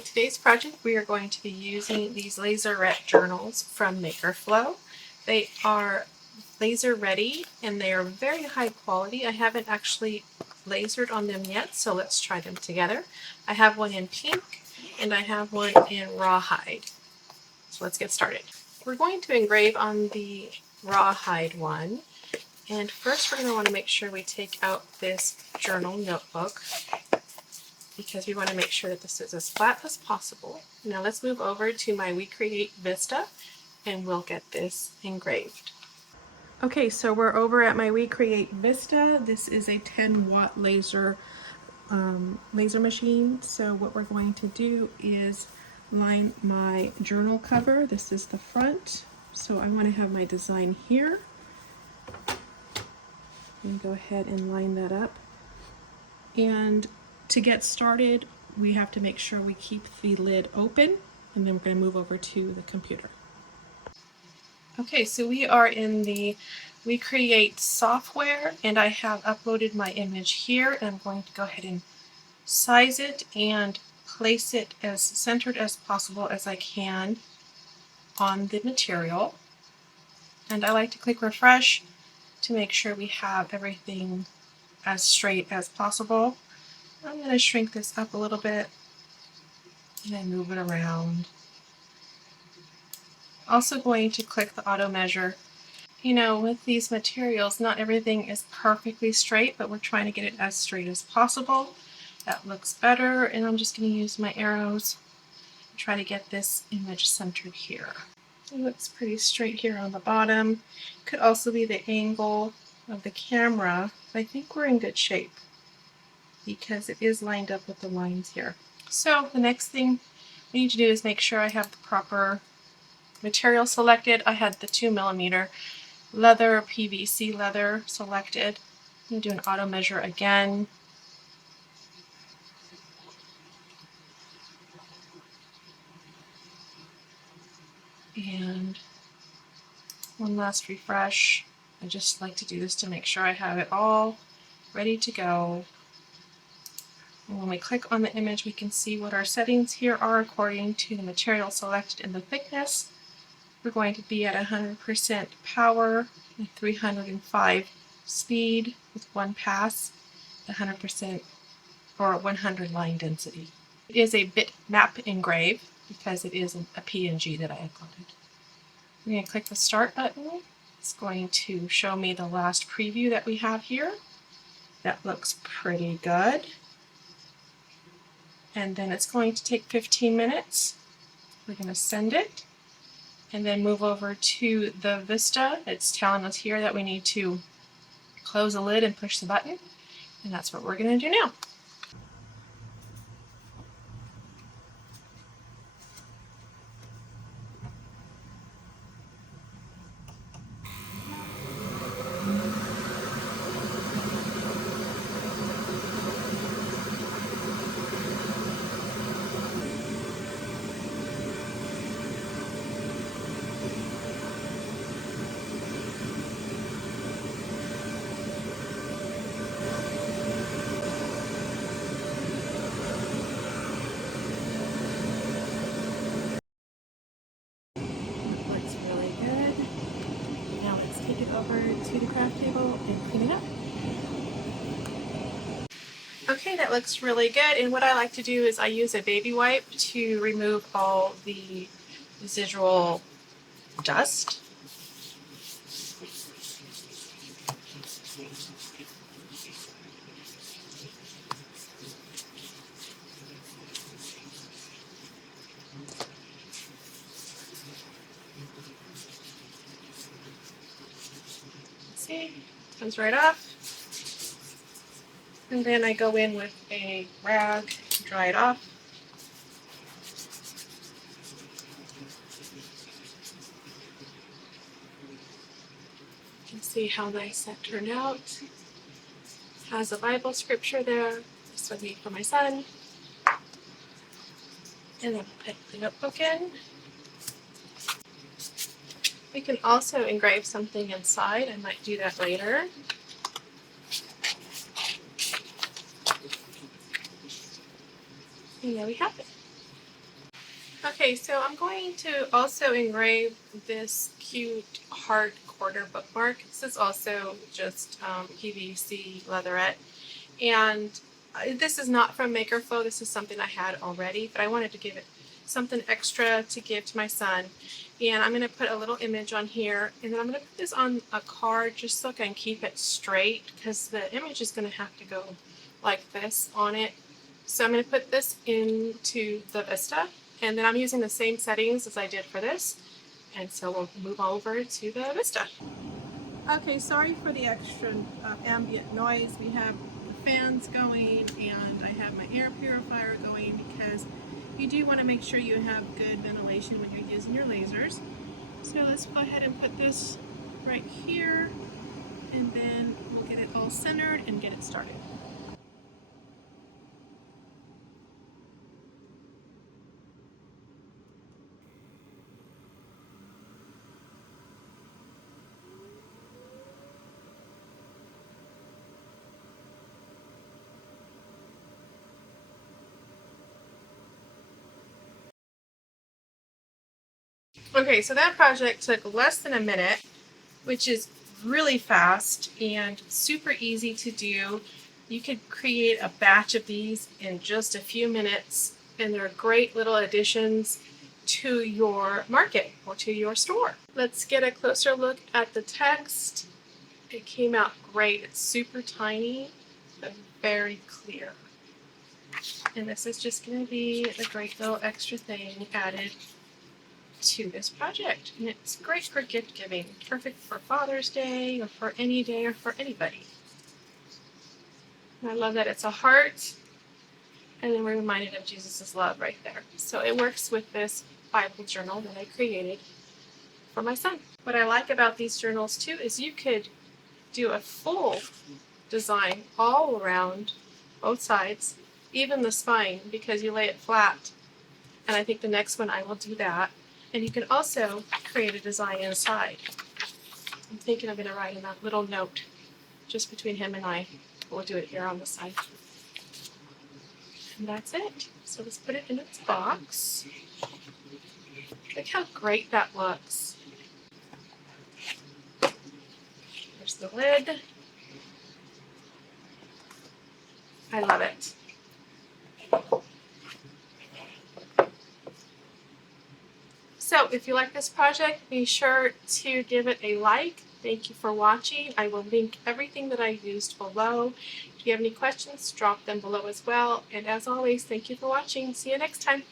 Okay, today's project we are going to be using these Laserette journals from MakerFlo. They are laser ready and they are very high quality. I haven't actually lasered on them yet, so let's try them together. I have one in pink and I have one in rawhide. So let's get started. We're going to engrave on the rawhide one. And first we're going to want to make sure we take out this journal notebook, because we want to make sure that this is as flat as possible. Now let's move over to my WeCreat Vista and we'll get this engraved. Okay, so we're over at my WeCreat Vista. This is a 10-watt laser machine. So what we're going to do is line my journal cover. This is the front. So I want to have my design here. And go ahead and line that up. And to get started, we have to make sure we keep the lid open, and then we're going to move over to the computer. Okay, so we are in the WeCreat software, and I have uploaded my image here, and I'm going to go ahead and size it and place it as centered as possible as I can on the material. And I like to click refresh to make sure we have everything as straight as possible. I'm going to shrink this up a little bit and then move it around. Also going to click the auto measure. You know, with these materials, not everything is perfectly straight, but we're trying to get it as straight as possible. That looks better, and I'm just going to use my arrows and try to get this image centered here. It looks pretty straight here on the bottom. Could also be the angle of the camera, but I think we're in good shape because it is lined up with the lines here. So the next thing we need to do is make sure I have the proper material selected. I had the 2mm leather, PVC leather selected. I'm going to do an auto measure again. And one last refresh. I just like to do this to make sure I have it all ready to go. And when we click on the image, we can see what our settings here are according to the material selected and the thickness. We're going to be at 100% power and 305 speed with 1 pass, 100% or 100 line density. It is a bitmap engrave because it is a PNG that I uploaded. I'm going to click the start button. It's going to show me the last preview that we have here. That looks pretty good. And then it's going to take 15 minutes. We're going to send it and then move over to the Vista. It's telling us here that we need to close the lid and push the button, and that's what we're going to do now. Looks really good. Now let's take it over to the craft table and clean it up. Okay, that looks really good, and what I like to do is I use a baby wipe to remove all the residual dust. See, comes right off. And then I go in with a rag to dry it off. You can see how nice that turned out. Has a Bible scripture there. This would be for my son. And then put the notebook in. We can also engrave something inside. I might do that later. And there we have it. Okay, so I'm going to also engrave this cute heart quarter bookmark. This is also just PVC leatherette, and this is not from MakerFlo. This is something I had already, but I wanted to give it something extra to give to my son. And I'm going to put a little image on here, and then I'm going to put this on a card just so I can keep it straight, because the image is going to have to go like this on it. So I'm going to put this into the Vista, and then I'm using the same settings as I did for this. And so we'll move over to the Vista. Okay, sorry for the extra ambient noise. We have the fans going and I have my air purifier going because you do want to make sure you have good ventilation when you're using your lasers. So let's go ahead and put this right here, and then we'll get it all centered and get it started. Okay, so that project took less than a minute, which is really fast and super easy to do. You could create a batch of these in just a few minutes, and they're great little additions to your market or to your store. Let's get a closer look at the text. It came out great. It's super tiny, but very clear. And this is just going to be a great little extra thing added to this project, and it's great for gift giving, perfect for Father's Day or for any day or for anybody. And I love that it's a heart, and then we're reminded of Jesus' love right there. So it works with this Bible journal that I created for my son. What I like about these journals too is you could do a full design all around both sides, even the spine, because you lay it flat. And I think the next one I will do that. And you can also create a design inside. I'm thinking I'm going to write in that little note just between him and I. We'll do it here on the side. And that's it. So let's put it in its box. Look how great that looks. There's the lid. I love it. So if you like this project, be sure to give it a like. Thank you for watching. I will link everything that I used below. If you have any questions, drop them below as well. And as always, thank you for watching. See you next time.